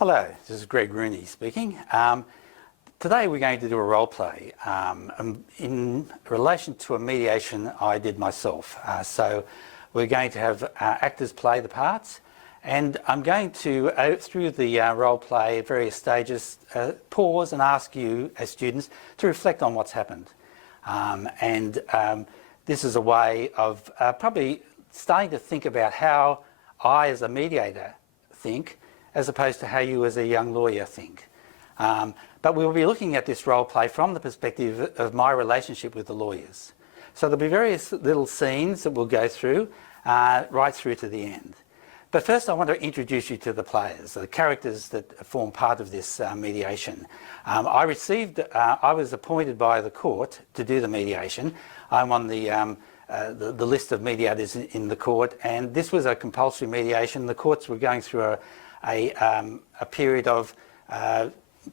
Hello, this is Greg Rooney speaking. Today we're going to do a role play in relation to a mediation I did myself. So we're going to have actors play the parts, and I'm going to, through the role play at various stages, pause and ask you as students to reflect on what's happened. This is a way of probably starting to think about how I as a mediator think, as opposed to how you as a young lawyer think. But we'll be looking at this role play from the perspective of my relationship with the lawyers. So there'll be various little scenes that we'll go through, right through to the end. But first I want to introduce you to the players, the characters that form part of this mediation. I was appointed by the court to do the mediation. I'm on the list of mediators in the court, and this was a compulsory mediation. The courts were going through a period of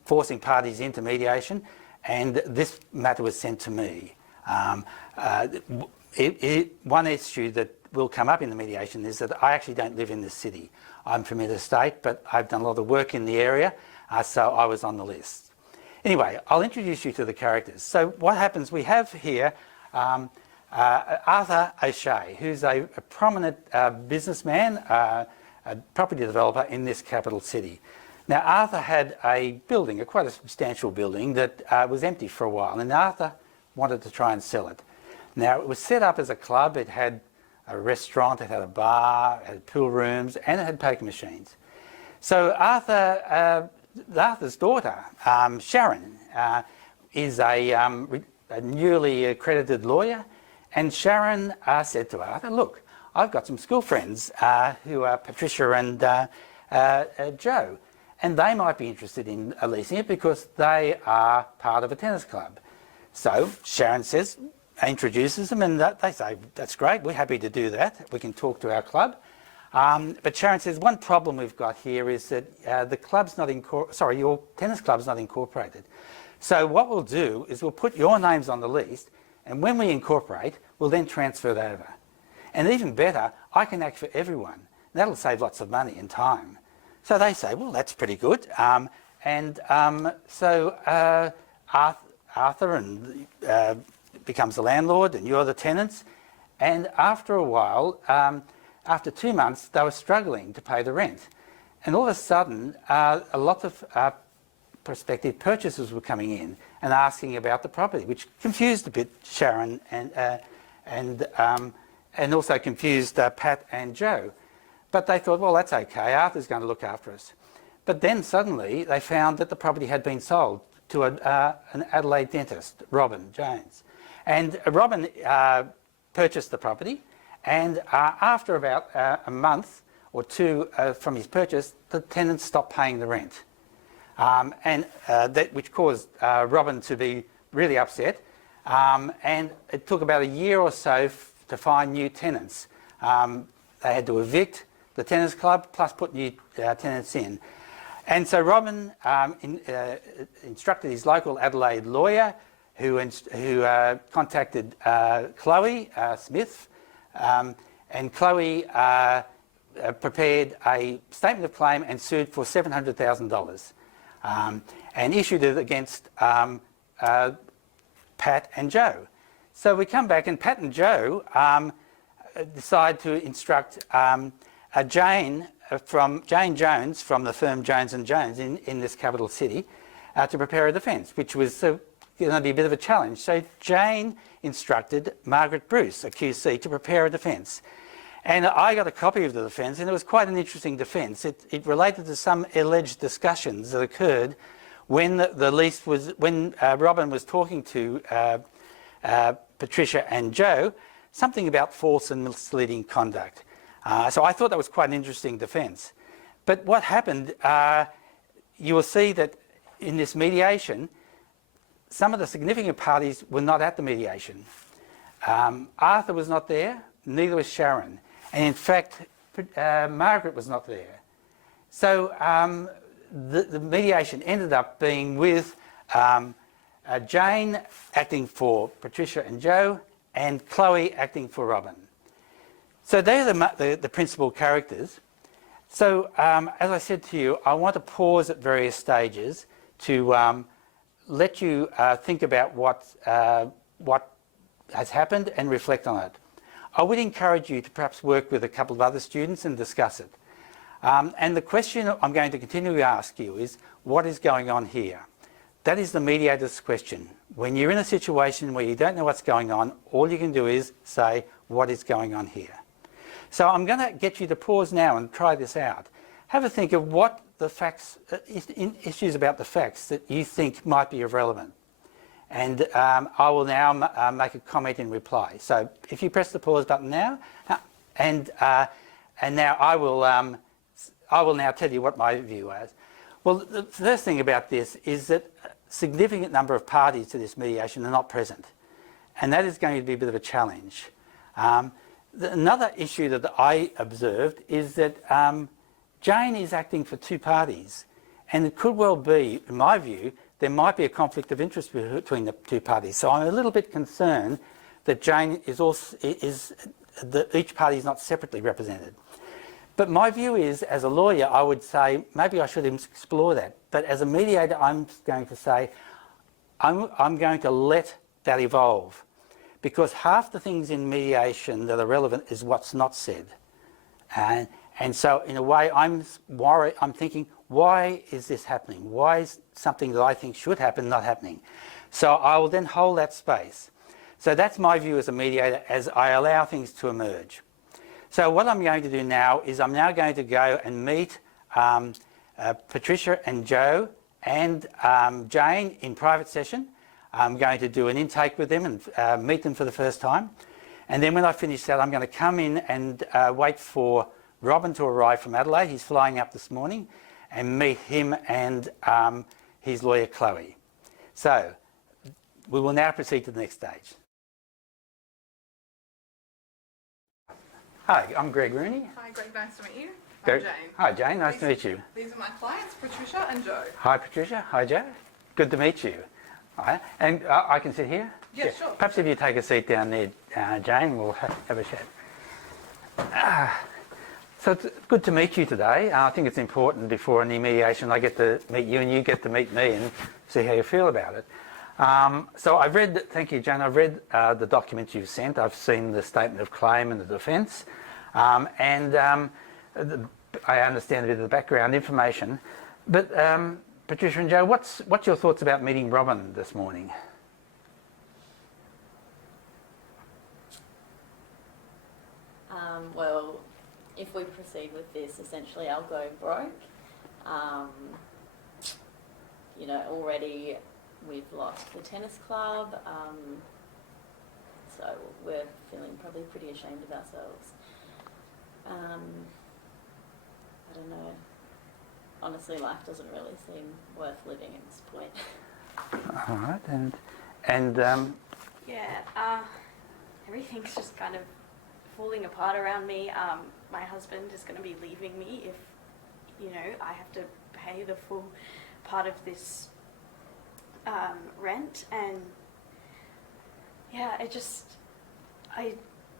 forcing parties into mediation, and this matter was sent to me. One issue that will come up in the mediation is that I actually don't live in this city. I'm from interstate, but I've done a lot of work in the area, so I was on the list. Anyway, I'll introduce you to the characters. So what happens, we have here Arthur O'Shea, who's a prominent businessman, a property developer in this capital city. Now, Arthur had a building, quite a substantial building, that was empty for a while, and Arthur wanted to try and sell it. Now, it was set up as a club. It had a restaurant, it had a bar, it had pool rooms, and it had poker machines. So Arthur's daughter, Sharon, is a newly accredited lawyer, and Sharon said to Arthur, look, I've got some school friends who are Patricia and Joe, and they might be interested in leasing it because they are part of a tennis club. So Sharon introduces them, and they say, that's great, we're happy to do that, we can talk to our club. But Sharon says, one problem we've got here is that your tennis club's not incorporated. So what we'll do is we'll put your names on the lease, and when we incorporate, we'll then transfer that over. And even better, I can act for everyone. That'll save lots of money and time. So they say, well, that's pretty good. So Arthur becomes the landlord, and you're the tenants. And after a while, after 2 months, they were struggling to pay the rent. And all of a sudden, a lot of prospective purchasers were coming in and asking about the property, which confused a bit Sharon and also confused Pat and Joe. But they thought, well, that's okay, Arthur's going to look after us. But then suddenly they found that the property had been sold to an Adelaide dentist, Robin Jones. And Robin purchased the property, and after about a month or two from his purchase, the tenants stopped paying the rent. Which caused Robin to be really upset. And it took about a year or so to find new tenants. They had to evict the tennis club plus put new tenants in. And so Robin instructed his local Adelaide lawyer, who contacted Chloe Smith, and Chloe prepared a statement of claim and sued for $700,000 and issued it against Pat and Joe. So we come back, and Pat and Joe decide to instruct Jane Jones from the firm Jones & Jones in this capital city to prepare a defence, which was going to be a bit of a challenge. So Jane instructed Margaret Bruce, a QC, to prepare a defence. And I got a copy of the defence, and it was quite an interesting defence. It related to some alleged discussions that occurred when when Robin was talking to Patricia and Joe, something about false and misleading conduct. So I thought that was quite an interesting defence. But what happened, you will see that in this mediation, some of the significant parties were not at the mediation. Arthur was not there, neither was Sharon. And in fact, Margaret was not there. So the mediation ended up being with Jane acting for Patricia and Joe, and Chloe acting for Robin. So they're the principal characters. So, as I said to you, I want to pause at various stages to let you think about what has happened and reflect on it. I would encourage you to perhaps work with a couple of other students and discuss it. And the question I'm going to continually ask you is, what is going on here? That is the mediator's question. When you're in a situation where you don't know what's going on, all you can do is say, what is going on here? So I'm going to get you to pause now and try this out. Have a think of what the facts, issues about the facts that you think might be irrelevant. And I will now make a comment in reply. So if you press the pause button now, and now I will now tell you what my view is. Well, the first thing about this is that a significant number of parties to this mediation are not present. And that is going to be a bit of a challenge. Another issue that I observed is that Jane is acting for two parties. And it could well be, in my view, there might be a conflict of interest between the two parties. So I'm a little bit concerned that Jane is also, that each party is not separately represented. But my view is, as a lawyer, I would say maybe I should explore that. But as a mediator, I'm going to say I'm going to let that evolve, because half the things in mediation that are relevant is what's not said. And so in a way, I'm worried. I'm thinking, why is this happening? Why is something that I think should happen not happening? So I will then hold that space. So that's my view as a mediator as I allow things to emerge. So what I'm going to do now is I'm now going to go and meet Patricia and Joe and Jane in private session. I'm going to do an intake with them and meet them for the first time. And then when I finish that, I'm going to come in and wait for Robin to arrive from Adelaide. He's flying up this morning, and meet him and his lawyer, Chloe. So we will now proceed to the next stage. Hi, I'm Greg Rooney. Hi, Greg. Nice to meet you. I'm Jane. Hi, Jane. Nice to meet you. These are my clients, Patricia and Joe. Hi, Patricia. Hi, Joe. Good to meet you. All right. And I can sit here? Yeah, sure. Perhaps if you take a seat down there, Jane, we'll have a chat. So it's good to meet you today. I think it's important before any mediation I get to meet you and you get to meet me and see how you feel about it. So I've read, thank you, Jane, I've read the documents you've sent. I've seen the statement of claim and the defence. I understand a bit of the background information. But Patricia and Joe, what's your thoughts about meeting Robin this morning? Well, if we proceed with this, essentially I'll go broke. You know, already we've lost the tennis club, so we're feeling probably pretty ashamed of ourselves. I don't know. Honestly, life doesn't really seem worth living at this point. All right, everything's just kind of falling apart around me. My husband is going to be leaving me if, you know, I have to pay the full part of this rent, and yeah, I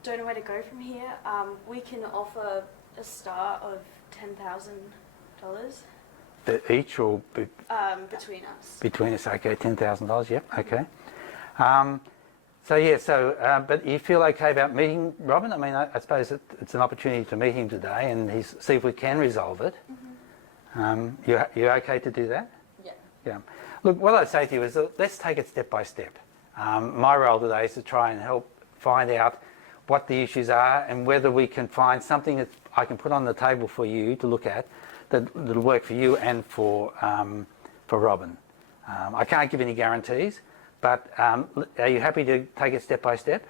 don't know where to go from here. We can offer a start of $10,000. Each or between us. Between us, okay, $10,000. Yep, okay. But you feel okay about meeting Robin? I mean, I suppose it's an opportunity to meet him today and see if we can resolve it. Mm-hmm. You're okay to do that? Yeah. Yeah. Look, what I'd say to you is let's take it step by step. My role today is to try and help find out what the issues are and whether we can find something that I can put on the table for you to look at that'll work for you and for Robin. I can't give any guarantees, but are you happy to take it step by step?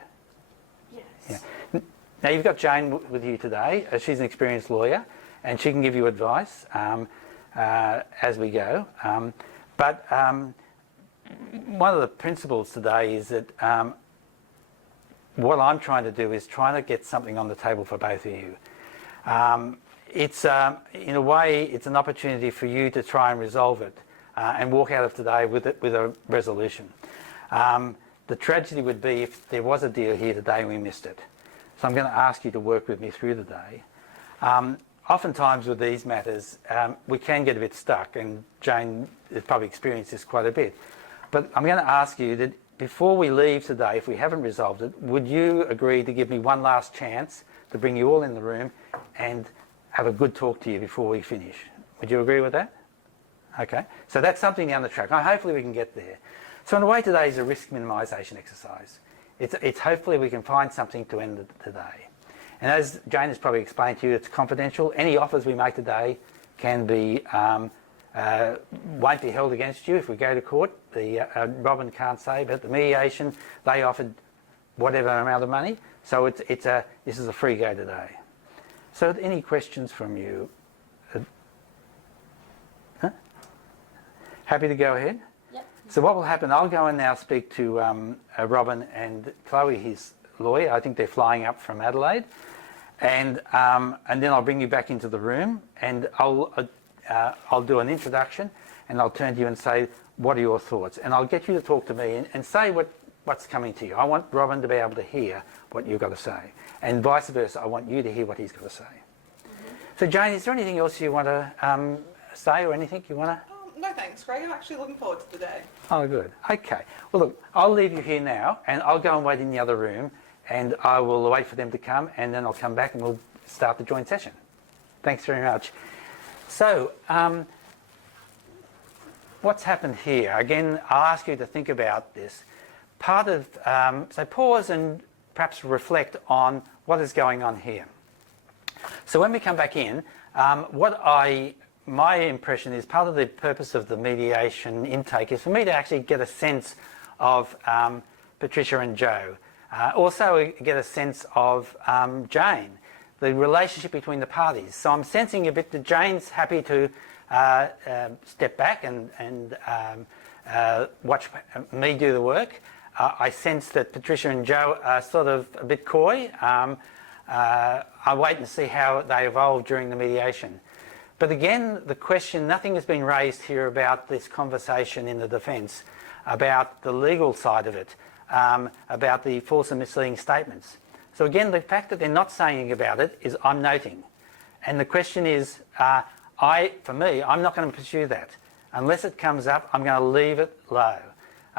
Yes. Yeah. Now you've got Jane with you today. She's an experienced lawyer, and she can give you advice as we go. But one of the principles today is that what I'm trying to do is trying to get something on the table for both of you. It's in a way, it's an opportunity for you to try and resolve it and walk out of today with a resolution. The tragedy would be if there was a deal here today and we missed it. So I'm going to ask you to work with me through the day. oftentimes with these matters, we can get a bit stuck, and Jane has probably experienced this quite a bit. But I'm going to ask you that before we leave today, if we haven't resolved it, would you agree to give me one last chance to bring you all in the room and have a good talk to you before we finish? Would you agree with that? Okay, so that's something down the track. Hopefully we can get there. So in a way, today is a risk minimisation exercise. It's hopefully we can find something to end today. And as Jane has probably explained to you, it's confidential. Any offers we make today can be won't be held against you if we go to court. Robin can't say, but the mediation, they offered whatever amount of money. So this is a free go today. So any questions from you? Huh? Happy to go ahead? Yep. So what will happen, I'll go and now speak to Robin and Chloe, his lawyer. I think they're flying up from Adelaide. And then I'll bring you back into the room, and I'll do an introduction, and I'll turn to you and say, what are your thoughts? And I'll get you to talk to me and say what's coming to you. I want Robin to be able to hear what you've got to say. And vice versa, I want you to hear what he's got to say. Mm-hmm. So Jane, is there anything else you want to say, or anything you want to? No thanks, Greg. I'm actually looking forward to the day. Oh, good. Okay. Well, look, I'll leave you here now, and I'll go and wait in the other room, and I will wait for them to come, and then I'll come back and we'll start the joint session. Thanks very much. So, what's happened here? Again, I'll ask you to think about this. Part of, so pause and perhaps reflect on what is going on here. So when we come back in, my impression is part of the purpose of the mediation intake is for me to actually get a sense of Patricia and Joe. Also get a sense of Jane, the relationship between the parties. So I'm sensing a bit that Jane's happy to step back and watch me do the work. I sense that Patricia and Joe are sort of a bit coy. I wait and see how they evolve during the mediation. But again, the question, nothing has been raised here about this conversation in the defence, about the legal side of it, about the false and misleading statements. So again, the fact that they're not saying about it is I'm noting. And the question is, for me, I'm not going to pursue that. Unless it comes up, I'm going to leave it low.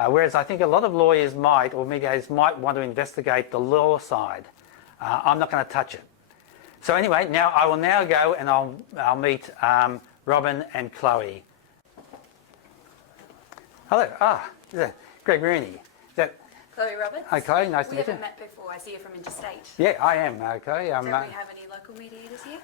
Whereas I think a lot of lawyers might, or mediators might want to investigate the law side. I'm not going to touch it. So anyway, now I will now go and I'll meet Robin and Chloe. Hello. Is that Greg Rooney? Is that Chloe Roberts. Hi, Chloe. Nice to meet you. We haven't met before. I see you're from interstate. Yeah, I am, Chloe. Don't we have any local mediators here?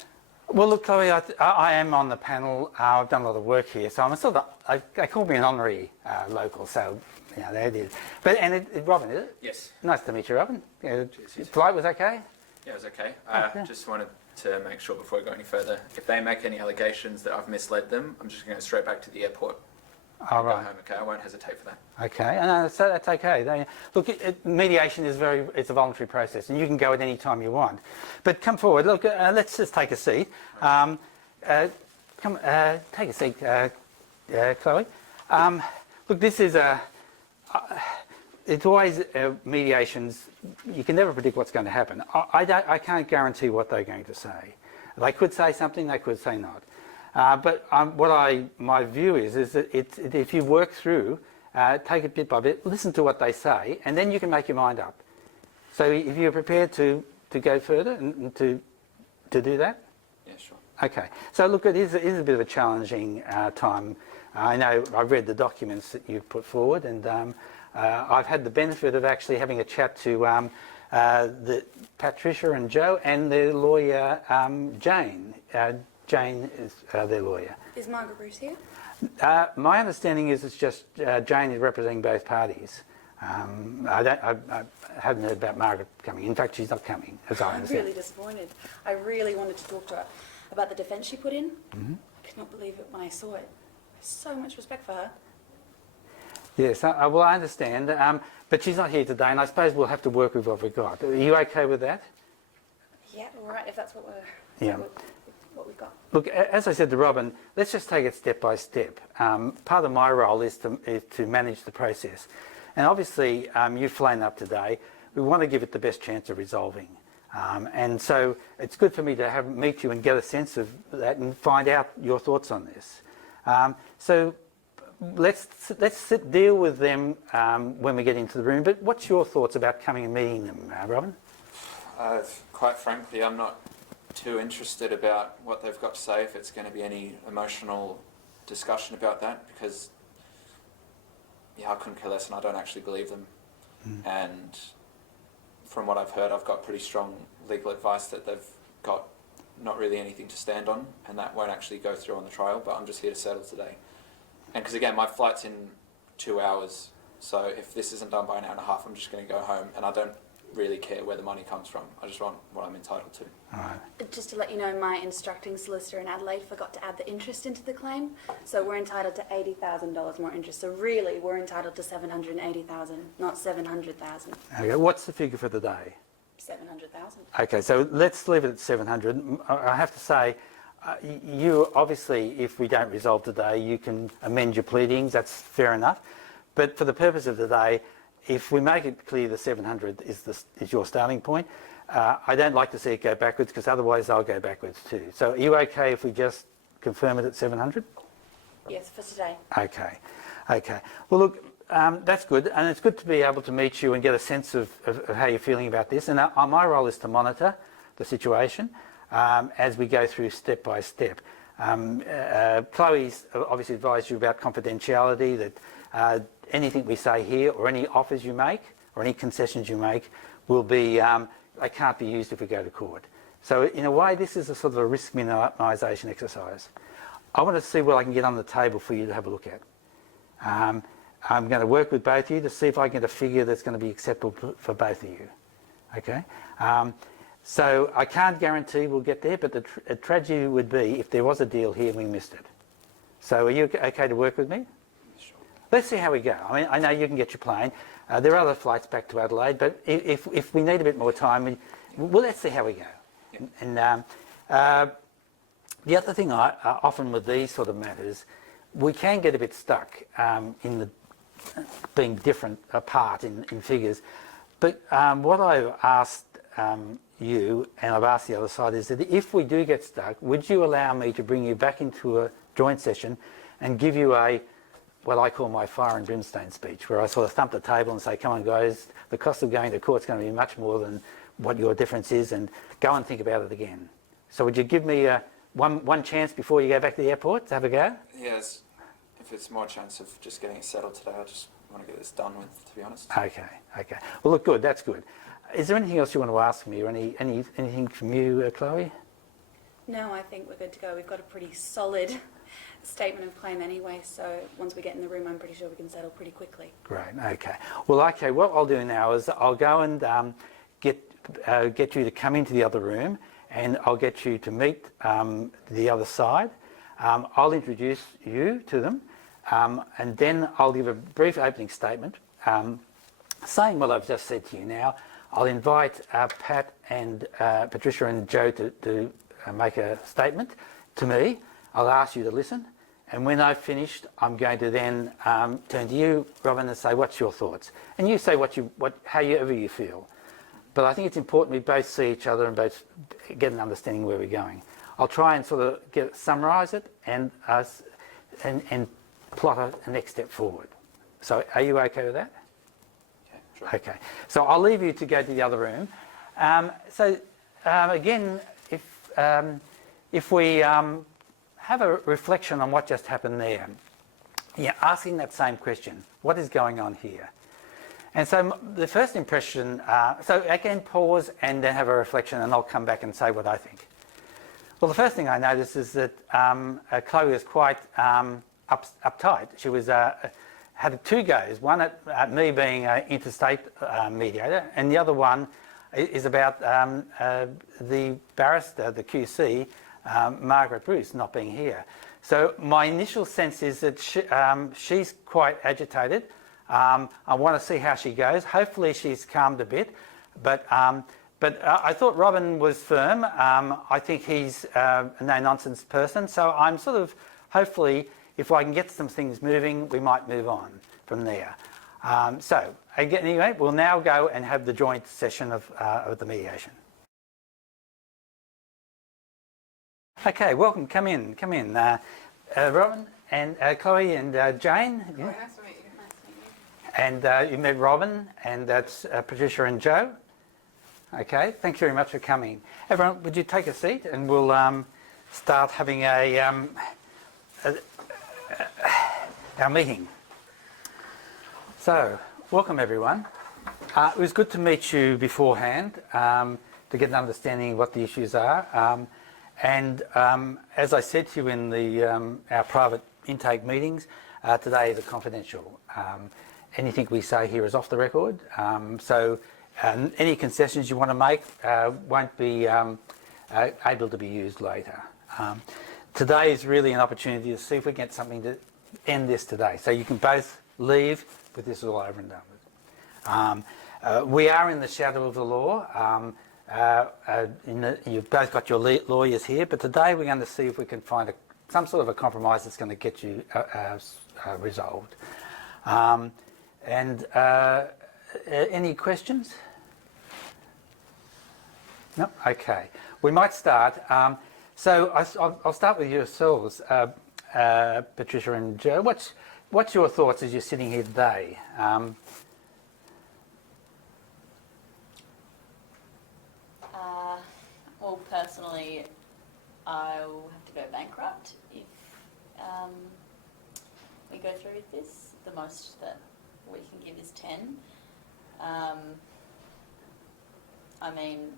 Well, look, Chloe, I am on the panel. I've done a lot of work here, so I'm a sort of, they call me an honorary local, so, yeah, there it is. But, Robin, is it? Yes. Nice to meet you, Robin. Cheers. Flight was okay? Yeah, it was okay. Yeah. Just wanted to make sure before we go any further, if they make any allegations that I've misled them, I'm just going to go straight back to the airport. All Go right. home, okay? I won't hesitate for that. Okay, no, so that's okay. Look, mediation is it's a voluntary process, and you can go at any time you want. But come forward. Look, let's just take a seat. Take a seat, Chloe. Look, this is it's always mediations. You can never predict what's going to happen. I can't guarantee what they're going to say. They could say something. They could say not. But my view is that if you work through, take it bit by bit, listen to what they say, and then you can make your mind up. So if you're prepared to go further and to do that? Yeah, sure. Okay. So look, it is a bit of a challenging time. I know I've read the documents that you've put forward, and I've had the benefit of actually having a chat to Patricia and Joe and their lawyer, Jane. Jane is their lawyer. Is Margaret Bruce here? My understanding is it's just Jane is representing both parties. I haven't heard about Margaret coming. In fact, she's not coming, as I I'm understand. really disappointed. I really wanted to talk to her about the defence she put in. Mm-hmm. I could not believe it when I saw it. So much respect for her. Yes, well, I understand. But she's not here today, and I suppose we'll have to work with what we've got. Are you okay with that? Yeah, all right, if that's what we're... Yeah. What we've got. Look, as I said to Robin, let's just take it step by step. Part of my role is to manage the process. And obviously, you've flown up today. We want to give it the best chance of resolving. And so it's good for me to meet you and get a sense of that and find out your thoughts on this. So let's deal with them when we get into the room. But what's your thoughts about coming and meeting them, Robin? Quite frankly, I'm not too interested about what they've got to say, if it's going to be any emotional discussion about that, because I couldn't care less and I don't actually believe them. And from what I've heard, I've got pretty strong legal advice that they've got not really anything to stand on, and that won't actually go through on the trial, but I'm just here to settle today. And because again, my flight's in 2 hours, so if this isn't done by an hour and a half, I'm just going to go home, and I don't really care where the money comes from. I just want what I'm entitled to. All right. Just to let you know, my instructing solicitor in Adelaide forgot to add the interest into the claim, so we're entitled to $80,000 more interest. So really, we're entitled to $780,000, not $700,000. Okay, what's the figure for the day? $700,000. Okay, so let's leave it at 700. I have to say, you obviously, if we don't resolve today, you can amend your pleadings. That's fair enough. But for the purpose of today, if we make it clear the 700 is your starting point, I don't like to see it go backwards, because otherwise I'll go backwards too. So are you okay if we just confirm it at 700? Yes, for today. Okay. Okay. Well, look, that's good, and it's good to be able to meet you and get a sense of how you're feeling about this. And my role is to monitor the situation as we go through step by step. Chloe's obviously advised you about confidentiality, that anything we say here or any offers you make or any concessions you make will be, they can't be used if we go to court. So in a way, this is a sort of a risk minimisation exercise. I want to see what I can get on the table for you to have a look at. I'm going to work with both of you to see if I can get a figure that's going to be acceptable for both of you. Okay? So I can't guarantee we'll get there, but the tragedy would be if there was a deal here and we missed it. So are you okay to work with me? Sure. Let's see how we go. I mean, I know you can get your plane. There are other flights back to Adelaide, but if we need a bit more time, well, let's see how we go. Yeah. And the other thing often with these sort of matters, we can get a bit stuck in the being different apart in figures. But what I've asked you, and I've asked the other side, is that if we do get stuck, would you allow me to bring you back into a joint session and give you what I call my fire and brimstone speech, where I sort of thump the table and say, come on guys, the cost of going to court is going to be much more than what your difference is, and go and think about it again. So would you give me one chance before you go back to the airport to have a go? Yes, if it's more chance of just getting it settled today, I just want to get this done with, to be honest. Okay, okay. Well, look, good, that's good. Is there anything else you want to ask me, or anything from you, Chloe? No, I think we're good to go. We've got a pretty solid statement of claim anyway, so once we get in the room, I'm pretty sure we can settle pretty quickly. Great, okay. Well, okay, what I'll do now is I'll go and get you to come into the other room, and I'll get you to meet the other side. I'll introduce you to them, and then I'll give a brief opening statement saying what I've just said to you now. I'll invite Pat and Patricia and Joe to make a statement to me. I'll ask you to listen, and when I've finished, I'm going to then turn to you, Robin, and say, what's your thoughts? And you say however you feel. But I think it's important we both see each other and both get an understanding where we're going. I'll try and sort of summarise it and plot a next step forward. So are you okay with that? Yeah, sure. Okay. So I'll leave you to go to the other room. Again, if we have a reflection on what just happened there, asking that same question, what is going on here? And so the first impression, so again, pause and then have a reflection, and I'll come back and say what I think. Well, the first thing I noticed is that Chloe was quite uptight. She was had two goes, one at me being an interstate mediator, and the other one is about the barrister, the QC, Margaret Bruce, not being here. So my initial sense is that she's quite agitated. I want to see how she goes. Hopefully she's calmed a bit, but I thought Robin was firm. I think he's a no-nonsense person, so I'm sort of, hopefully, if I can get some things moving, we might move on from there. So, anyway, we'll now go and have the joint session of the mediation. Okay, welcome. Come in. Robin and Chloe and Jane. Oh, nice to meet you. Nice to meet you. And you met Robin, and that's Patricia and Joe. Okay, thanks very much for coming. Everyone, would you take a seat and we'll start having our meeting. So, welcome everyone. It was good to meet you beforehand to get an understanding of what the issues are. As I said to you in our private intake meetings, today is confidential. Anything we say here is off the record. Any concessions you want to make won't be able to be used later. Today is really an opportunity to see if we can get something to end this today. So you can both leave with this all over and done with. We are in the shadow of the law. You've both got your lawyers here, but today we're going to see if we can find some sort of a compromise that's going to get you resolved. Any questions? No? Okay. We might start. So I'll start with yourselves, Patricia and Joe. What's your thoughts as you're sitting here today? Well, personally, I'll have to go bankrupt if we go through with this. The most that we can give is 10. I mean,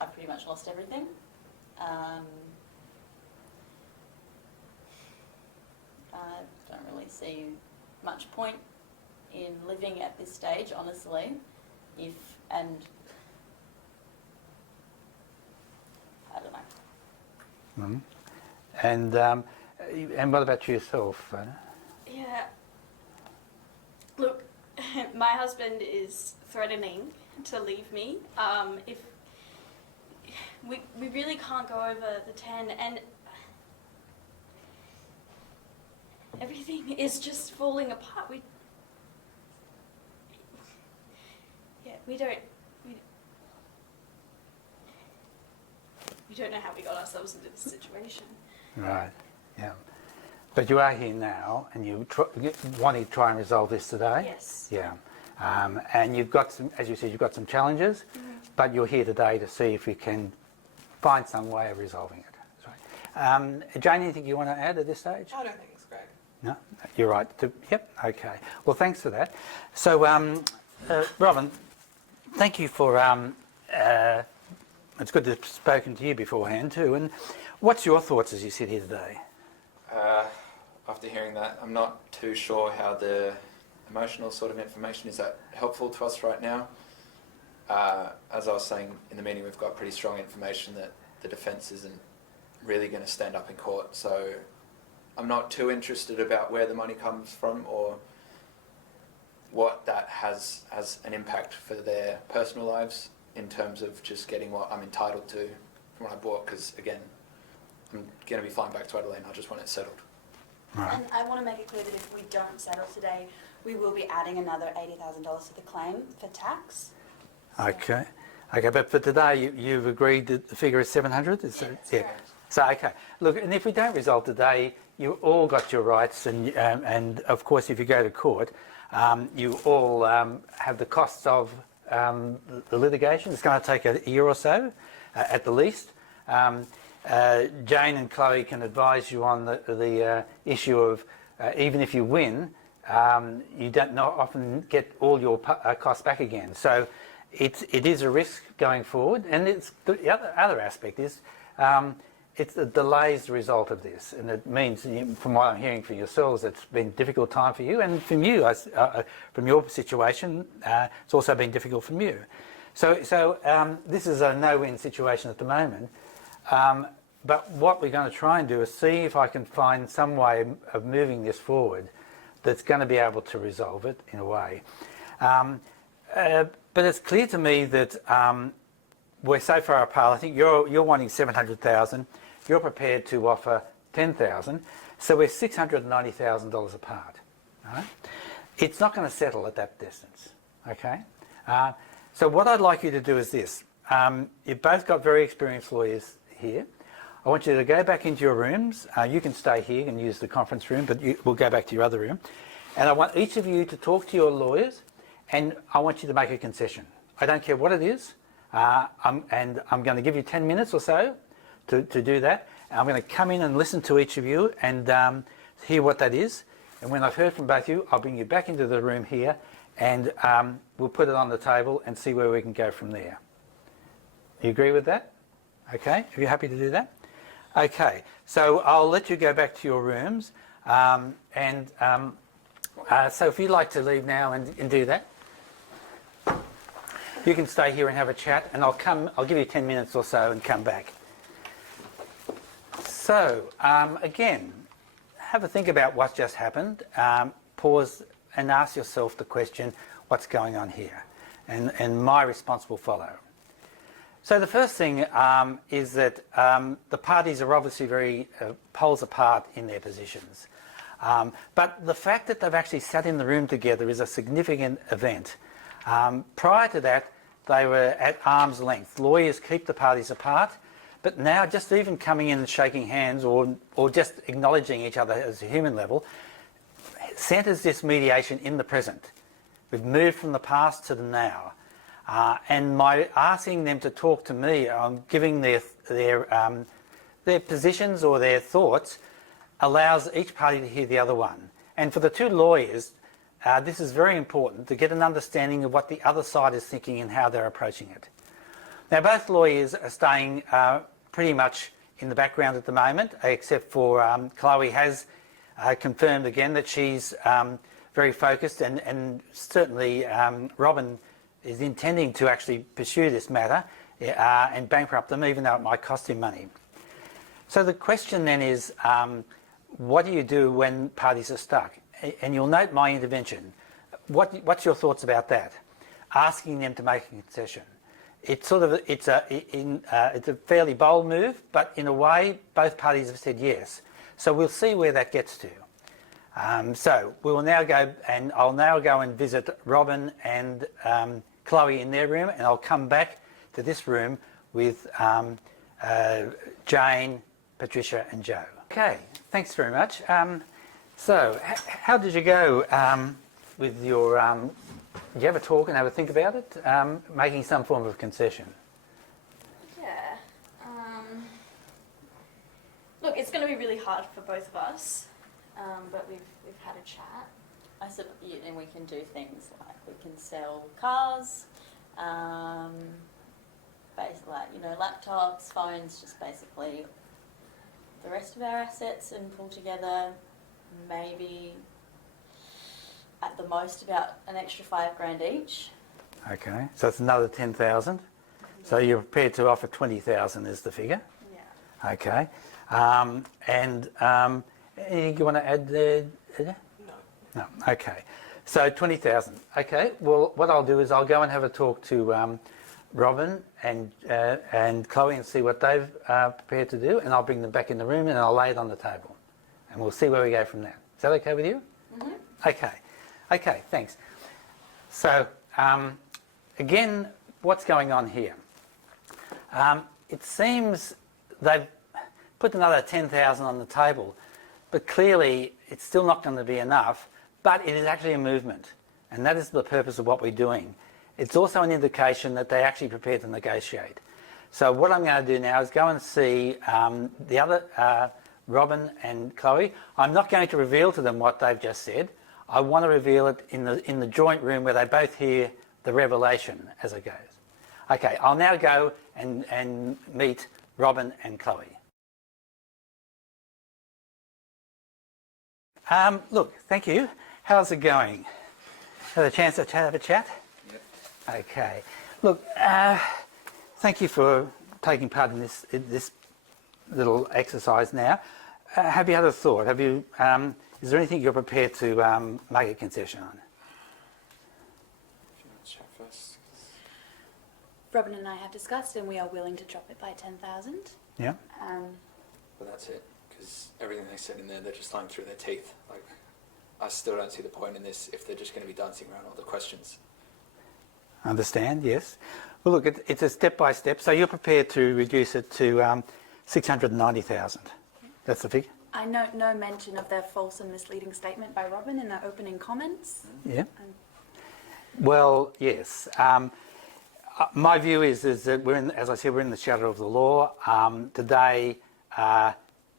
I pretty much lost everything. I don't really see much point in living at this stage, honestly. I don't know. And what about yourself? Yeah. Look, my husband is threatening to leave me if we really can't go over the 10, and everything is just falling apart. We don't know how we got ourselves into this situation. Right, yeah. But you are here now, and you wanting to try and resolve this today? Yes. Yeah. And you've got some, as you said, you've got some challenges, but you're here today to see if you can find some way of resolving it. That's right. Jane, anything you want to add at this stage? I don't think it's Greg. No? You're right. Yep, okay. Well, thanks for that. So, Robin, thank you for... it's good to have spoken to you beforehand too. And what's your thoughts as you sit here today? After hearing that, I'm not too sure how the emotional sort of information is that helpful to us right now. As I was saying in the meeting, we've got pretty strong information that the defence isn't really going to stand up in court. So I'm not too interested about where the money comes from or what that has as an impact for their personal lives in terms of just getting what I'm entitled to from what I bought, because again, I'm going to be flying back to Adelaide and I just want it settled. Right. And I want to make it clear that if we don't settle today, we will be adding another $80,000 to the claim for tax. Okay. Okay, but for today, you've agreed that the figure is 700? Is that, yeah. So, okay. Look, and if we don't resolve today, you all got your rights, and of course, if you go to court, you all have the costs of the litigation. It's going to take a year or so, at the least. Jane and Chloe can advise you on the issue of even if you win, you don't not often get all your costs back again. So it is a risk going forward. And it's the other aspect is it delays the result of this, and it means, from what I'm hearing from yourselves, it's been a difficult time for you, and from you, from your situation, it's also been difficult from you. So this is a no-win situation at the moment. But what we're going to try and do is see if I can find some way of moving this forward that's going to be able to resolve it in a way. But it's clear to me that we're so far apart. I think you're wanting 700,000. You're prepared to offer 10,000. So we're $690,000 apart. Right? It's not going to settle at that distance. Okay. So what I'd like you to do is this. You've both got very experienced lawyers here. I want you to go back into your rooms. You can stay here and use the conference room, but we'll go back to your other room. And I want each of you to talk to your lawyers, and I want you to make a concession. I don't care what it is, I'm going to give you 10 minutes or so to do that. I'm going to come in and listen to each of you and hear what that is. And when I've heard from both of you, I'll bring you back into the room here, and we'll put it on the table and see where we can go from there. You agree with that? Okay, are you happy to do that? Okay, so I'll let you go back to your rooms. So if you'd like to leave now and do that, you can stay here and have a chat, and I'll give you 10 minutes or so and come back. So, again, have a think about what's just happened. Pause and ask yourself the question, what's going on here? And my response will follow. So the first thing is that the parties are obviously very poles apart in their positions. But the fact that they've actually sat in the room together is a significant event. Prior to that, they were at arm's length. Lawyers keep the parties apart, but now just even coming in and shaking hands or just acknowledging each other as a human level centres this mediation in the present. We've moved from the past to the now. And my asking them to talk to me, giving their positions or their thoughts, allows each party to hear the other one. And for the two lawyers, this is very important to get an understanding of what the other side is thinking and how they're approaching it. Now, both lawyers are staying pretty much in the background at the moment, except for Chloe has confirmed again that she's very focused, and certainly Robin is intending to actually pursue this matter and bankrupt them, even though it might cost him money. So the question then is, what do you do when parties are stuck? And you'll note my intervention. What's your thoughts about that? Asking them to make a concession. It's a fairly bold move, but in a way, both parties have said yes. So we'll see where that gets to. So we will now go, and I'll now go and visit Robin and Chloe in their room, and I'll come back to this room with Jane, Patricia and Joe. Okay, thanks very much. So how did you go with your, did you have a talk and have a think about it, making some form of concession? Yeah. Look, it's going to be really hard for both of us, but we've had a chat. I said, and we can do things like we can sell cars, laptops, phones, just basically the rest of our assets, and pull together maybe at the most about an extra $5,000 each. Okay, so it's another 10,000. So you're prepared to offer 20,000 is the figure. Yeah. Okay, anything you want to add there? No. Okay. So 20,000. Okay. Well, what I'll do is I'll go and have a talk to Robin and Chloe and see what they've prepared to do, and I'll bring them back in the room and I'll lay it on the table, and we'll see where we go from there. Is that okay with you? Mm-hmm. Okay. Okay. Thanks. So again, what's going on here? It seems they've put another 10,000 on the table, but clearly it's still not going to be enough. But it is actually a movement, and that is the purpose of what we're doing. It's also an indication that they're actually prepared to negotiate. So what I'm going to do now is go and see the other, Robin and Chloe. I'm not going to reveal to them what they've just said. I want to reveal it in the joint room where they both hear the revelation as it goes. Okay, I'll now go and meet Robin and Chloe. Look, thank you. How's it going? Had a chance to have a chat? Yep. Okay. Look, thank you for taking part in this little exercise now. Have you had a thought? Have you? Is there anything you're prepared to make a concession on? If you want to chat first. Robin and I have discussed, and we are willing to drop it by 10,000. Yeah. But that's it, because everything they said in there, they're just lying through their teeth. Like, I still don't see the point in this if they're just going to be dancing around all the questions. Understand? Yes. Well, look, it's a step by step. So you're prepared to reduce it to $690,000. That's the figure? I note no mention of their false and misleading statement by Robin in the opening comments. Yeah. Well, yes. My view is that as I said, we're in the shadow of the law. Today,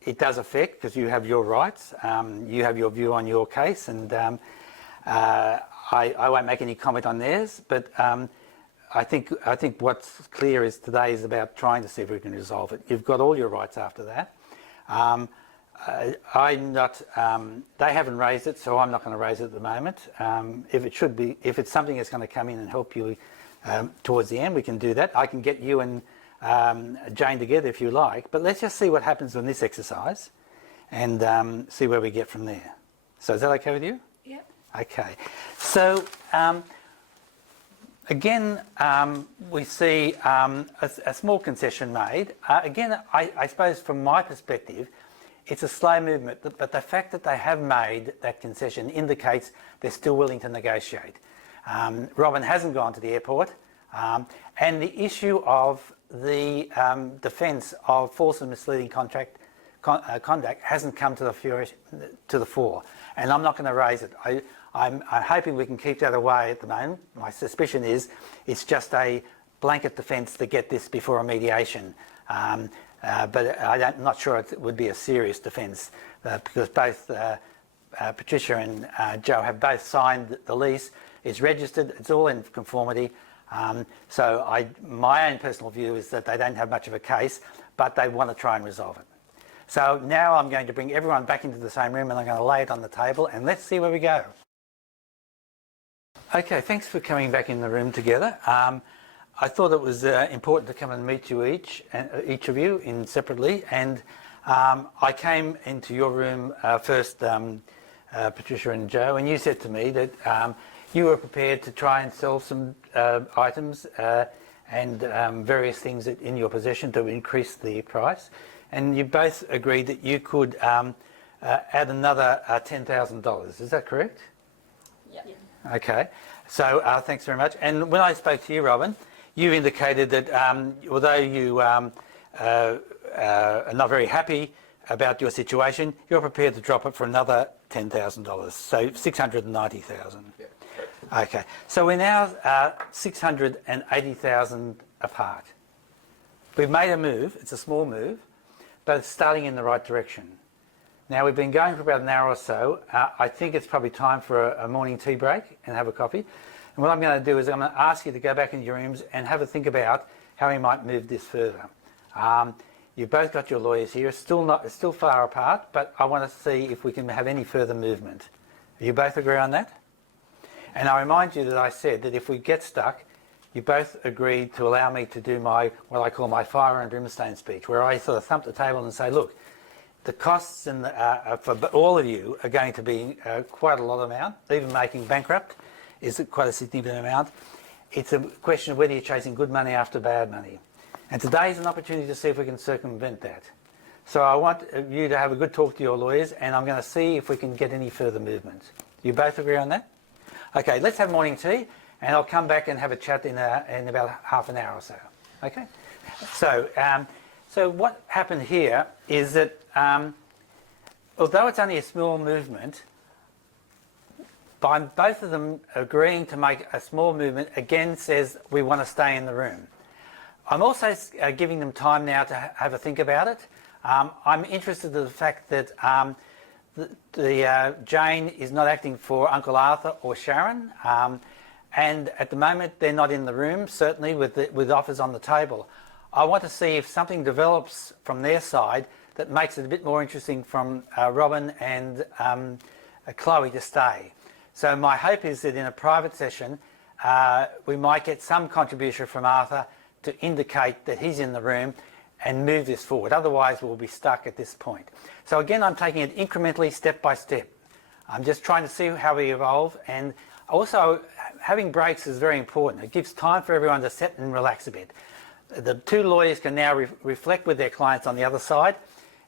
it does affect, because you have your rights, you have your view on your case, and I won't make any comment on theirs, but I think what's clear is today is about trying to see if we can resolve it. You've got all your rights after that. I'm not. They haven't raised it, so I'm not going to raise it at the moment. If it's something that's going to come in and help you towards the end, we can do that. I can get you and Jane together if you like, but let's just see what happens on this exercise, and see where we get from there. So is that okay with you? Yep. Okay. So. Again, we see a small concession made. Again, I suppose from my perspective, it's a slow movement, but the fact that they have made that concession indicates they're still willing to negotiate. Robin hasn't gone to the airport, and the issue of the defence of false and misleading conduct hasn't come to the fore, and I'm not going to raise it. I'm hoping we can keep that away at the moment. My suspicion is it's just a blanket defence to get this before a mediation. But I'm not sure it would be a serious defence because both Patricia and Joe have both signed the lease. It's registered. It's all in conformity. So my own personal view is that they don't have much of a case, but they want to try and resolve it. So now I'm going to bring everyone back into the same room and I'm going to lay it on the table and let's see where we go. Okay, thanks for coming back in the room together. I thought it was important to come and meet you each of you separately, and I came into your room first, Patricia and Joe, and you said to me that you were prepared to try and sell some items and various things in your possession to increase the price, and you both agreed that you could add another $10,000. Is that correct? Yeah. Okay, so thanks very much. And when I spoke to you, Robin, you indicated that although you are not very happy about your situation, you're prepared to drop it for another $10,000, so $690,000. Yeah. Okay, so we're now $680,000 apart. We've made a move. It's a small move, but it's starting in the right direction. Now, we've been going for about an hour or so. I think it's probably time for a morning tea break and have a coffee. And what I'm going to do is I'm going to ask you to go back into your rooms and have a think about how we might move this further. You've both got your lawyers here. It's still far apart, but I want to see if we can have any further movement. Do you both agree on that? And I remind you that I said that if we get stuck, you both agreed to allow me to do what I call my fire and brimstone speech, where I sort of thump the table and say, look, the costs for all of you are going to be quite a lot of amount. Even making bankrupt is quite a significant amount. It's a question of whether you're chasing good money after bad money. And today is an opportunity to see if we can circumvent that. So I want you to have a good talk to your lawyers, and I'm going to see if we can get any further movement. You both agree on that? Okay, let's have morning tea, and I'll come back and have a chat in about half an hour or so. Okay? So what happened here is that although it's only a small movement, by both of them agreeing to make a small movement, again says we want to stay in the room. I'm also giving them time now to have a think about it. I'm interested in the fact that Jane is not acting for Uncle Arthur or Sharon, and at the moment they're not in the room, certainly with offers on the table. I want to see if something develops from their side that makes it a bit more interesting from Robin and Chloe to stay. So my hope is that in a private session we might get some contribution from Arthur to indicate that he's in the room and move this forward. Otherwise we'll be stuck at this point. So again, I'm taking it incrementally, step by step. I'm just trying to see how we evolve, and also having breaks is very important. It gives time for everyone to sit and relax a bit. The two lawyers can now reflect with their clients on the other side,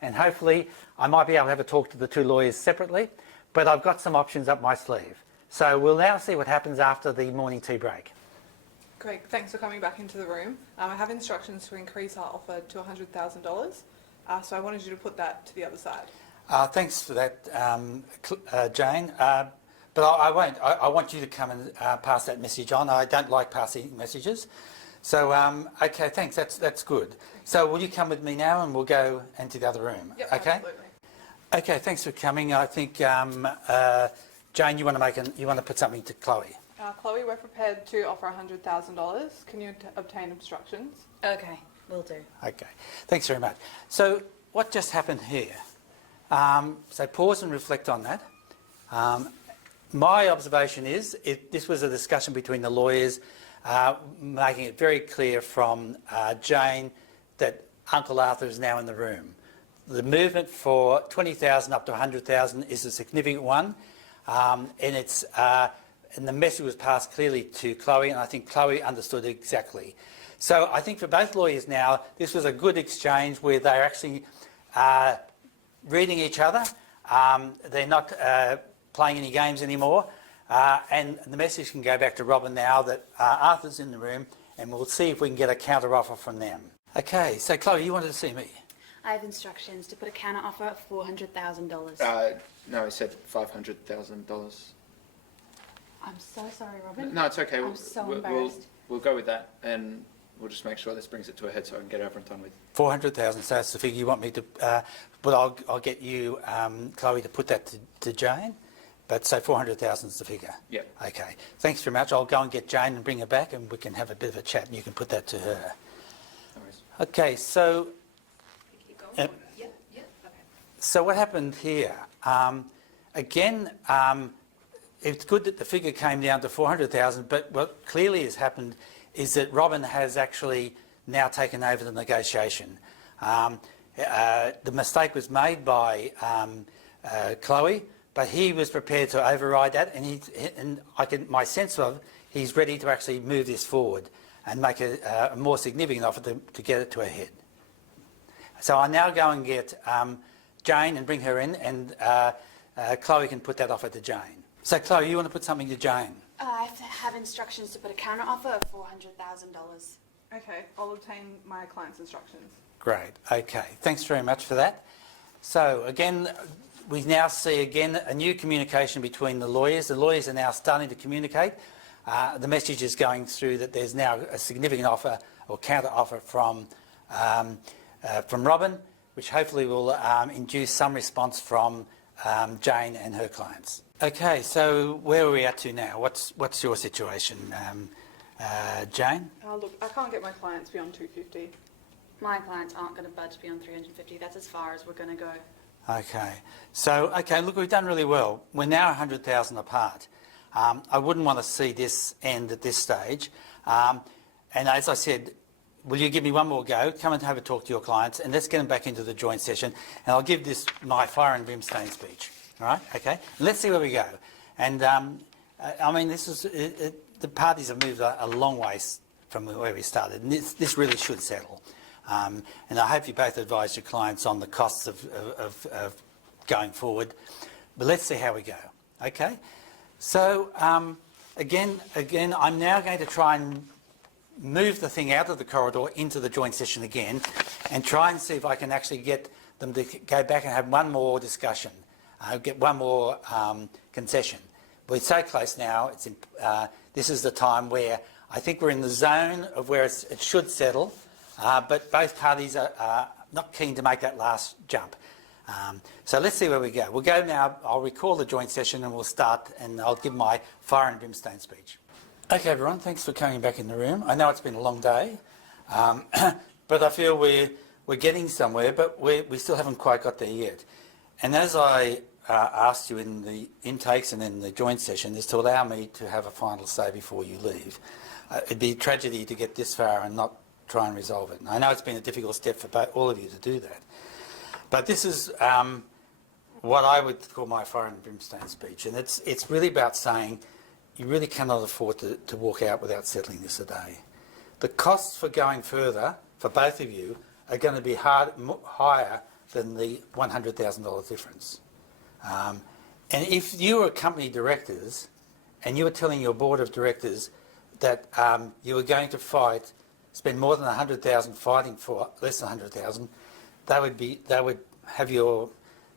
and hopefully I might be able to have a talk to the two lawyers separately, but I've got some options up my sleeve. So we'll now see what happens after the morning tea break. Greg, thanks for coming back into the room. I have instructions to increase our offer to $100,000. So I wanted you to put that to the other side. Thanks for that, Jane. But I won't. I want you to come and pass that message on. I don't like passing messages. So, okay, thanks. That's good. So will you come with me now and we'll go into the other room? Yep, okay? absolutely. Okay, thanks for coming. I think, Jane, you want to put something to Chloe. Chloe, we're prepared to offer $100,000. Can you obtain obstructions? Okay, will do. Okay, thanks very much. So what just happened here? So pause and reflect on that. My observation is this was a discussion between the lawyers, making it very clear from Jane that Uncle Arthur is now in the room. The movement for 20,000 up to 100,000 is a significant one, and the message was passed clearly to Chloe, and I think Chloe understood exactly. So I think for both lawyers now, this was a good exchange where they're actually reading each other. They're not playing any games anymore, and the message can go back to Robin now that Arthur's in the room, and we'll see if we can get a counter offer from them. Okay, so Chloe, you wanted to see me? I have instructions to put a counter offer of $400,000. No, I said $500,000. I'm so sorry, Robin. No, it's okay. I'm so embarrassed. We'll go with that, and we'll just make sure this brings it to a head so I can get over and done with. 400,000, so that's the figure you want me to, but I'll get you, Chloe, to put that to Jane. But so 400,000 is the figure? Yep. Okay. Thanks very much. I'll go and get Jane and bring her back and we can have a bit of a chat and you can put that to her. No worries. Okay, so... Keep going. So what happened here? Again, it's good that the figure came down to 400,000, but what clearly has happened is that Robin has actually now taken over the negotiation. The mistake was made by Chloe, but he was prepared to override that, and my sense of he's ready to actually move this forward and make a more significant offer to get it to a head. So I now go and get Jane and bring her in, and Chloe can put that offer to Jane. So Chloe, you want to put something to Jane? I have to have instructions to put a counter offer of $400,000. Okay, I'll obtain my client's instructions. Great. Okay. Thanks very much for that. So again, we now see again a new communication between the lawyers. The lawyers are now starting to communicate. The message is going through that there's now a significant offer or counter offer from Robin, which hopefully will induce some response from Jane and her clients. Okay, so where are we at to now? What's your situation, Jane? Look, I can't get my clients beyond 250. My clients aren't going to budge beyond 350. That's as far as we're going to go. Okay, so look, we've done really well. We're now 100,000 apart. I wouldn't want to see this end at this stage. And as I said, will you give me one more go? Come and have a talk to your clients, and let's get them back into the joint session. And I'll give this my fire and brimstone speech. All right? Okay. And let's see where we go. And I mean, this is the parties have moved a long way from where we started, and this really should settle. And I hope you both advise your clients on the costs of going forward. But let's see how we go. Okay. So again, I'm now going to try and move the thing out of the corridor into the joint session again, and try and see if I can actually get them to go back and have one more discussion, get one more concession. We're so close now. This is the time where I think we're in the zone of where it should settle. But both parties are not keen to make that last jump. So let's see where we go. We'll go now. I'll recall the joint session and we'll start, and I'll give my fire and brimstone speech. Okay, everyone, thanks for coming back in the room. I know it's been a long day, but I feel we're getting somewhere, but we still haven't quite got there yet. And as I asked you in the intakes and in the joint session, is to allow me to have a final say before you leave. It'd be a tragedy to get this far and not try and resolve it. And I know it's been a difficult step for all of you to do that. But this is what I would call my fire and brimstone speech. And it's really about saying you really cannot afford to walk out without settling this today. The costs for going further, for both of you, are going to be higher than the $100,000 difference. And if you were company directors and you were telling your board of directors that you were going to spend more than $100,000 fighting for less than $100,000, would have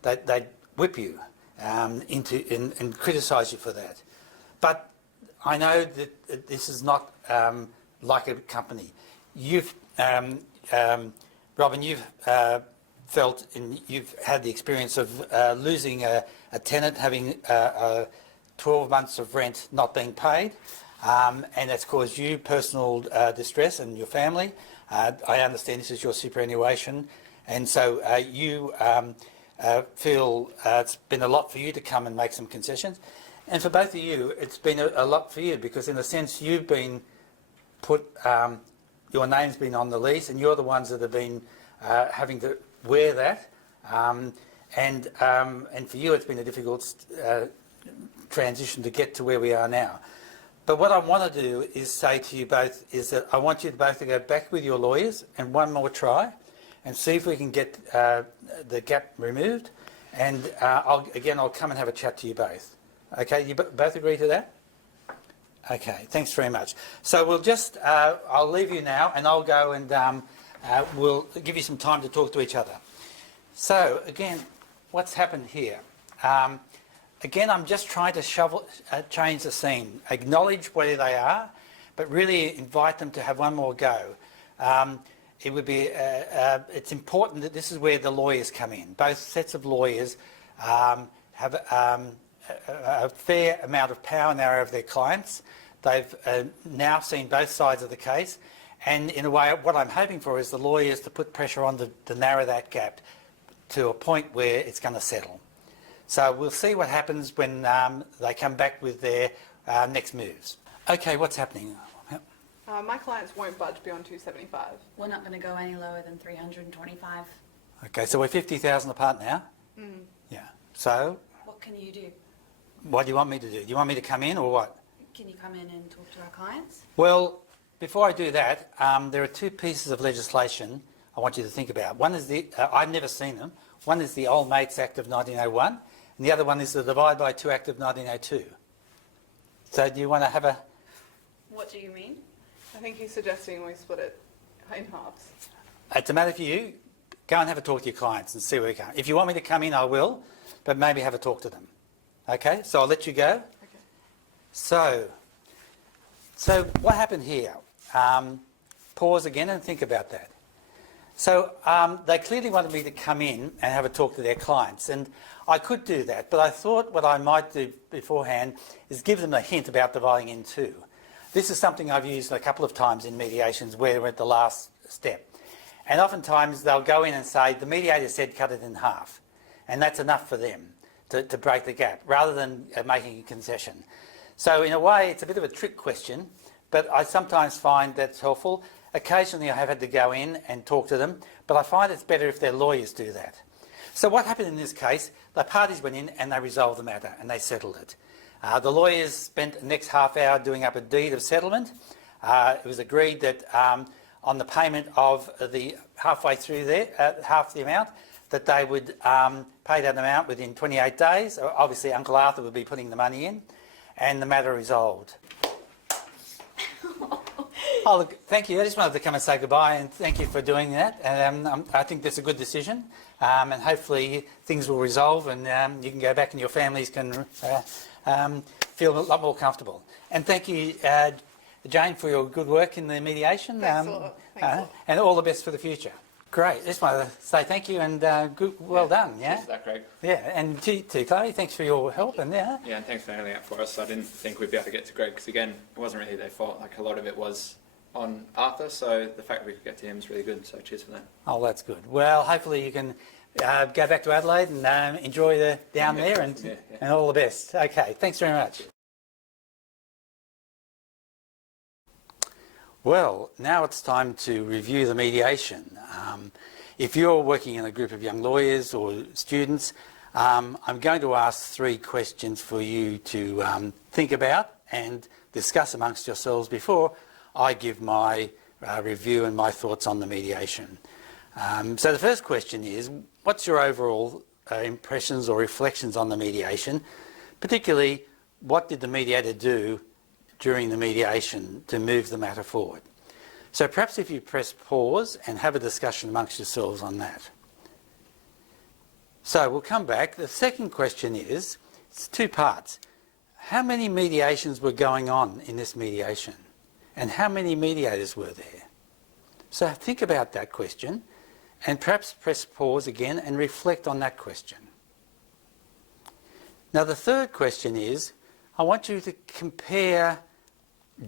they'd whip you and criticise you for that. But I know that this is not like a company. Robin, you've felt and you've had the experience of losing a tenant, having 12 months of rent not being paid, and that's caused you personal distress and your family. I understand this is your superannuation, and so you feel it's been a lot for you to come and make some concessions. And for both of you, it's been a lot for you because in a sense you've been put, your name's been on the lease and you're the ones that have been having to wear that. And for you it's been a difficult transition to get to where we are now. But what I want to do is say to you both is that I want you both to go back with your lawyers and one more try and see if we can get the gap removed. And I'll come and have a chat to you both. Okay, you both agree to that? Okay, thanks very much. So we'll just, I'll leave you now and I'll go and we'll give you some time to talk to each other. So again, what's happened here? Again, I'm just trying to change the scene, acknowledge where they are, but really invite them to have one more go. It would be, it's important that this is where the lawyers come in. Both sets of lawyers have a fair amount of power now over their clients. They've now seen both sides of the case, and in a way what I'm hoping for is the lawyers to put pressure on to narrow that gap to a point where it's going to settle. So we'll see what happens when they come back with their next moves. Okay, what's happening? My clients won't budge beyond 275. We're not going to go any lower than 325. Okay, so we're 50,000 apart now? Yeah. So What can you do? what do you want me to do? Do you want me to come in or what? Can you come in and talk to our clients? Well, before I do that, there are two pieces of legislation I want you to think about. One is the, I've never seen them, one is the Old Mates Act of 1901 and the other one is the Divide by Two Act of 1902. So do you want to have a... What do you mean? I think he's suggesting we split it in halves. It's a matter for you. Go and have a talk to your clients and see where we go. If you want me to come in, I will, but maybe have a talk to them. Okay, so I'll let you go. Okay. So what happened here? Pause again and think about that. So they clearly wanted me to come in and have a talk to their clients, and I could do that, but I thought what I might do beforehand is give them a hint about dividing in two. This is something I've used a couple of times in mediations where we're at the last step. And oftentimes they'll go in and say, the mediator said cut it in half. And that's enough for them to break the gap, rather than making a concession. So in a way, it's a bit of a trick question, but I sometimes find that's helpful. Occasionally I have had to go in and talk to them, but I find it's better if their lawyers do that. So what happened in this case, the parties went in and they resolved the matter and they settled it. The lawyers spent the next half hour doing up a deed of settlement. It was agreed that on the payment of the halfway through there, half the amount, that they would pay that amount within 28 days. Obviously Uncle Arthur would be putting the money in and the matter resolved. Oh, look, thank you. I just wanted to come and say goodbye and thank you for doing that. I think that's a good decision and hopefully things will resolve and you can go back and your families can feel a lot more comfortable. And thank you, Jane, for your good work in the mediation. Thanks a lot. Thanks a lot. And all the best for the future. Great. Just wanted to say thank you and well done. Yeah. Cheers for that, Craig. Yeah. And to Chloe, thanks for your help. And Yeah, and thanks for handling it for us. I didn't think we'd be able to get to Greg because, again, it wasn't really their fault. Like, a lot of it was on Arthur, so the fact that we could get to him is really good. So cheers for that. Oh, that's good. Well, hopefully you can go back to Adelaide and enjoy the down there and all the best. Okay. Thanks very much. Well, now it's time to review the mediation. If you're working in a group of young lawyers or students, I'm going to ask 3 questions for you to think about and discuss amongst yourselves before I give my review and my thoughts on the mediation. So the first question is, what's your overall impressions or reflections on the mediation? Particularly, what did the mediator do during the mediation to move the matter forward? So perhaps if you press pause and have a discussion amongst yourselves on that. So we'll come back. The second question is, it's two parts. How many mediations were going on in this mediation? And how many mediators were there? So think about that question and perhaps press pause again and reflect on that question. Now the third question is, I want you to compare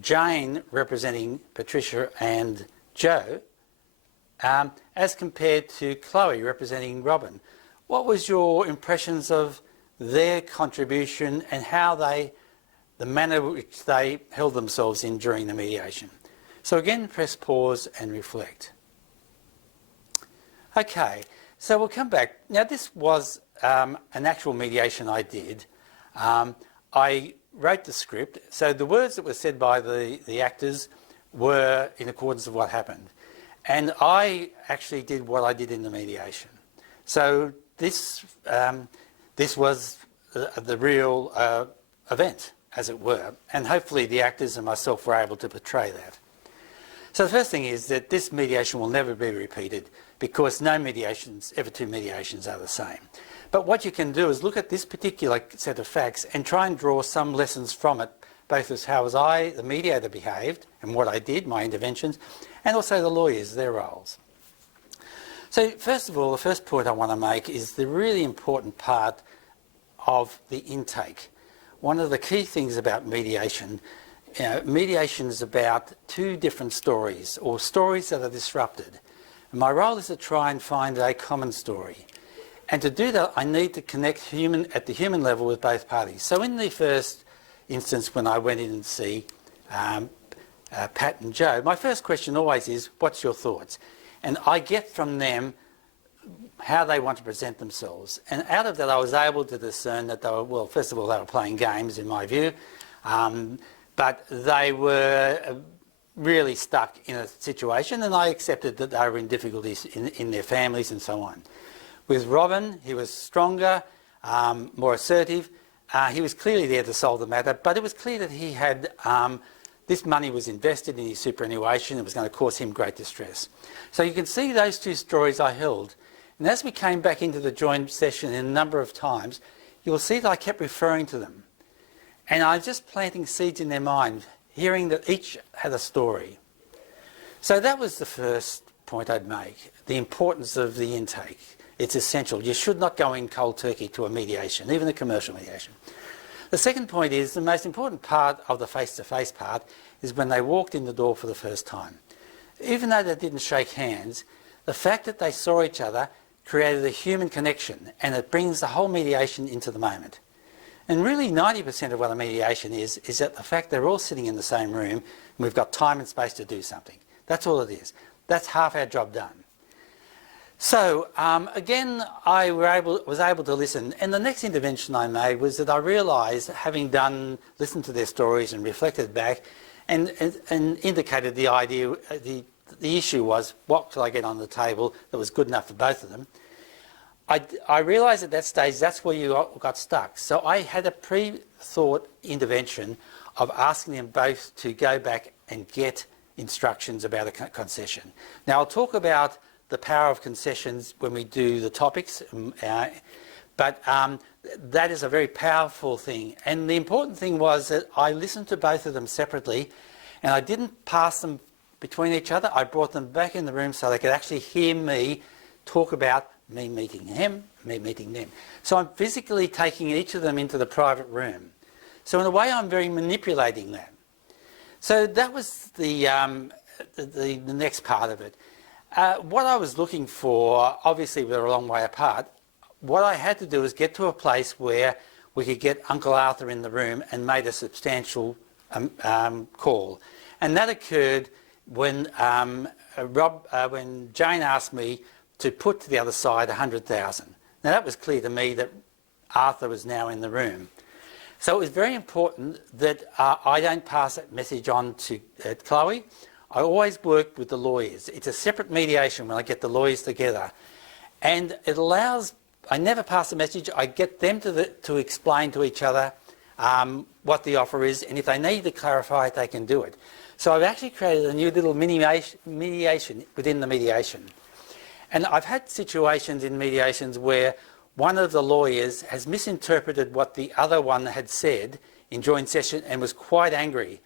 Jane representing Patricia and Joe as compared to Chloe representing Robin. What was your impressions of their contribution and how the manner which they held themselves in during the mediation? So again, press pause and reflect. Okay, so we'll come back. Now this was an actual mediation I did. I wrote the script, so the words that were said by the actors were in accordance with what happened. And I actually did what I did in the mediation. So this was the real event, as it were, and hopefully the actors and myself were able to portray that. So the first thing is that this mediation will never be repeated because no mediations, ever two mediations are the same. But what you can do is look at this particular set of facts and try and draw some lessons from it, both as how I, the mediator, behaved and what I did, my interventions, and also the lawyers, their roles. So first of all, the first point I want to make is the really important part of the intake. One of the key things about mediation, mediation is about two different stories or stories that are disrupted. And my role is to try and find a common story. And to do that, I need to connect at the human level with both parties. So in the first instance, when I went in to see Pat and Joe, my first question always is, what's your thoughts? And I get from them how they want to present themselves. And out of that, I was able to discern that they were, well, first of all, they were playing games, in my view, but they were really stuck in a situation, and I accepted that they were in difficulties in their families and so on. With Robin, he was stronger, more assertive. He was clearly there to solve the matter, but it was clear that he had this money was invested in his superannuation. It was going to cause him great distress. So you can see those two stories I held. And as we came back into the joint session a number of times, you'll see that I kept referring to them. And I was just planting seeds in their mind, hearing that each had a story. So that was the first point I'd make, the importance of the intake. It's essential. You should not go in cold turkey to a mediation, even a commercial mediation. The second point is the most important part of the face-to-face part is when they walked in the door for the first time. Even though they didn't shake hands, the fact that they saw each other created a human connection, and it brings the whole mediation into the moment. And really 90% of what a mediation is that the fact they're all sitting in the same room and we've got time and space to do something. That's all it is. That's half our job done. So again, I was able to listen, and the next intervention I made was that I realised, having listened to their stories and reflected back, and indicated the idea, the issue was, what could I get on the table that was good enough for both of them? I realised at that stage that's where you got stuck. So I had a pre-thought intervention of asking them both to go back and get instructions about a concession. Now I'll talk about the power of concessions when we do the topics, but that is a very powerful thing. And the important thing was that I listened to both of them separately, and I didn't pass them between each other. I brought them back in the room so they could actually hear me talk about me meeting him, me meeting them. So I'm physically taking each of them into the private room. So in a way, I'm very manipulating that. So that was the next part of it. What I was looking for, obviously we're a long way apart, what I had to do was get to a place where we could get Uncle Arthur in the room and made a substantial call. And that occurred when when Jane asked me to put to the other side 100,000. Now that was clear to me that Arthur was now in the room. So it was very important that I don't pass that message on to Chloe. I always work with the lawyers. It's a separate mediation when I get the lawyers together. And it allows, I never pass the message, I get them to explain to each other what the offer is, and if they need to clarify it, they can do it. So I've actually created a new little mediation within the mediation. And I've had situations in mediations where one of the lawyers has misinterpreted what the other one had said in joint session and was quite angry.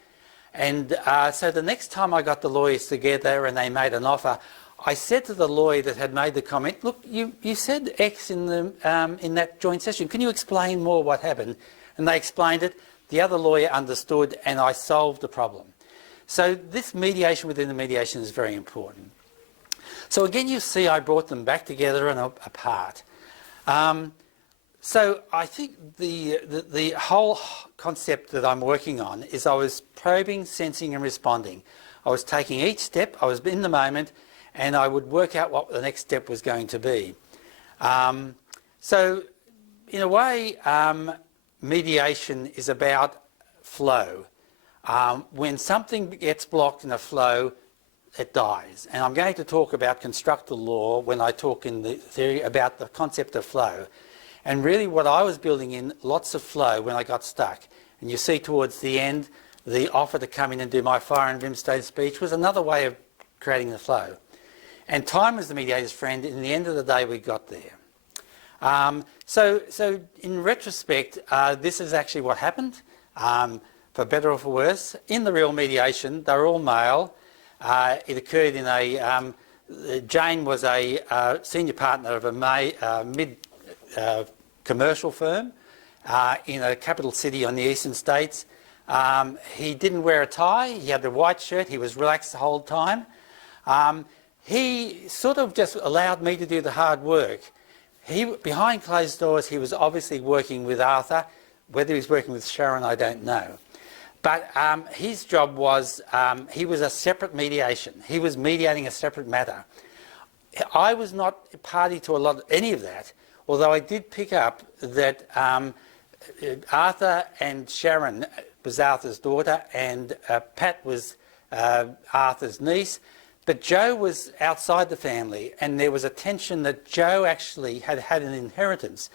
And so the next time I got the lawyers together and they made an offer, I said to the lawyer that had made the comment, look, you said X in that joint session. Can you explain more what happened? And they explained it. The other lawyer understood and I solved the problem. So this mediation within the mediation is very important. So again, you see I brought them back together and apart. So I think the whole concept that I'm working on is I was probing, sensing and responding. I was taking each step, I was in the moment, and I would work out what the next step was going to be. So in a way, mediation is about flow. When something gets blocked in a flow, it dies. And I'm going to talk about constructive law when I talk in the theory about the concept of flow. And really what I was building in, lots of flow when I got stuck. And you see towards the end, the offer to come in and do my fire and brimstone speech was another way of creating the flow. And time was the mediator's friend. In the end of the day, we got there. So in retrospect, this is actually what happened, for better or for worse. In the real mediation, they were all male. It occurred in a... Jane was a senior partner of a mid-commercial firm in a capital city on the eastern states. He didn't wear a tie. He had the white shirt. He was relaxed the whole time. He sort of just allowed me to do the hard work. Behind closed doors, he was obviously working with Arthur. Whether he was working with Sharon, I don't know. But his job was, he was a separate mediation. He was mediating a separate matter. I was not party to any of that, although I did pick up that Arthur and Sharon was Arthur's daughter and Pat was Arthur's niece. But Joe was outside the family, and there was a tension that Joe actually had an inheritance.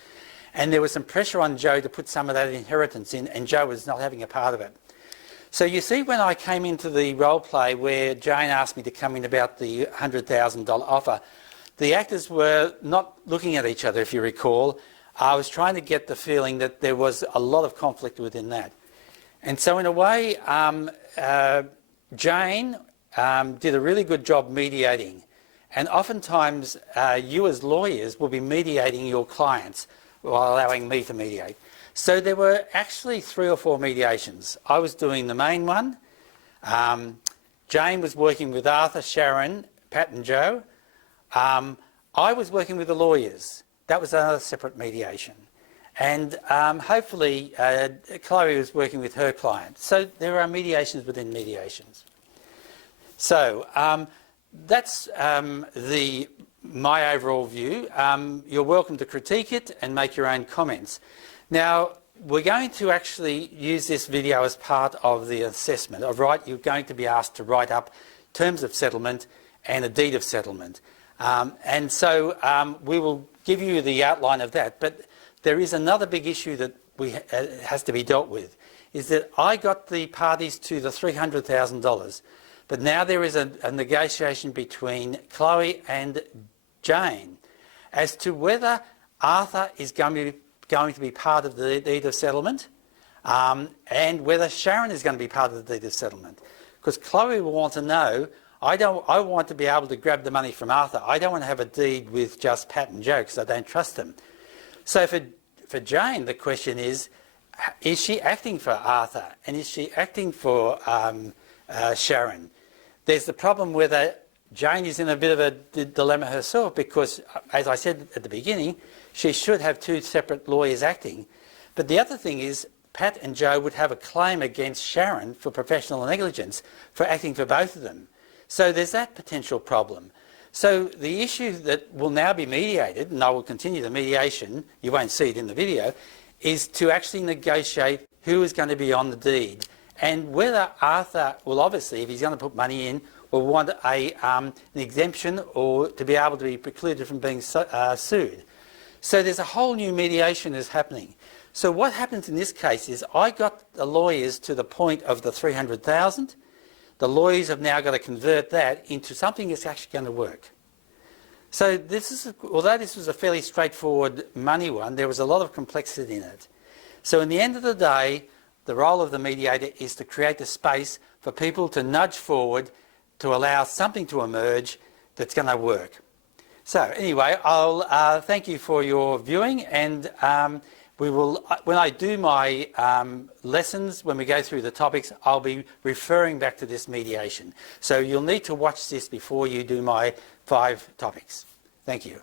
And there was some pressure on Joe to put some of that inheritance in, and Joe was not having a part of it. So you see when I came into the role play where Jane asked me to come in about the $100,000 offer, the actors were not looking at each other, if you recall. I was trying to get the feeling that there was a lot of conflict within that. And so in a way, Jane did a really good job mediating. And oftentimes, you as lawyers will be mediating your clients while allowing me to mediate. So there were actually 3 or 4 mediations. I was doing the main one. Jane was working with Arthur, Sharon, Pat and Joe. I was working with the lawyers. That was another separate mediation. And hopefully, Chloe was working with her client. So there are mediations within mediations. So that's my overall view. You're welcome to critique it and make your own comments. Now, we're going to actually use this video as part of the assessment. You're going to be asked to write up terms of settlement and a deed of settlement. And so we will give you the outline of that. But there is another big issue that has to be dealt with, is that I got the parties to the $300,000. But now there is a negotiation between Chloe and Jane as to whether Arthur is going to be part of the deed of settlement and whether Sharon is going to be part of the deed of settlement. Because Chloe will want to know, I want to be able to grab the money from Arthur. I don't want to have a deed with just Pat and Joe because I don't trust them. So for Jane, the question is she acting for Arthur and is she acting for Sharon? There's the problem whether Jane is in a bit of a dilemma herself because, as I said at the beginning, she should have 2 separate lawyers acting. But the other thing is Pat and Joe would have a claim against Sharon for professional negligence for acting for both of them. So there's that potential problem. So the issue that will now be mediated, and I will continue the mediation, you won't see it in the video, is to actually negotiate who is going to be on the deed. And whether Arthur will obviously, if he's going to put money in, will want an exemption or to be able to be precluded from being sued. So there's a whole new mediation that's happening. So what happens in this case is I got the lawyers to the point of the $300,000. The lawyers have now got to convert that into something that's actually going to work. So although this was a fairly straightforward money one, there was a lot of complexity in it. So in the end of the day, the role of the mediator is to create the space for people to nudge forward to allow something to emerge that's going to work. So anyway, I'll thank you for your viewing, and we will, when I do my lessons, when we go through the topics, I'll be referring back to this mediation. So you'll need to watch this before you do my 5 topics. Thank you.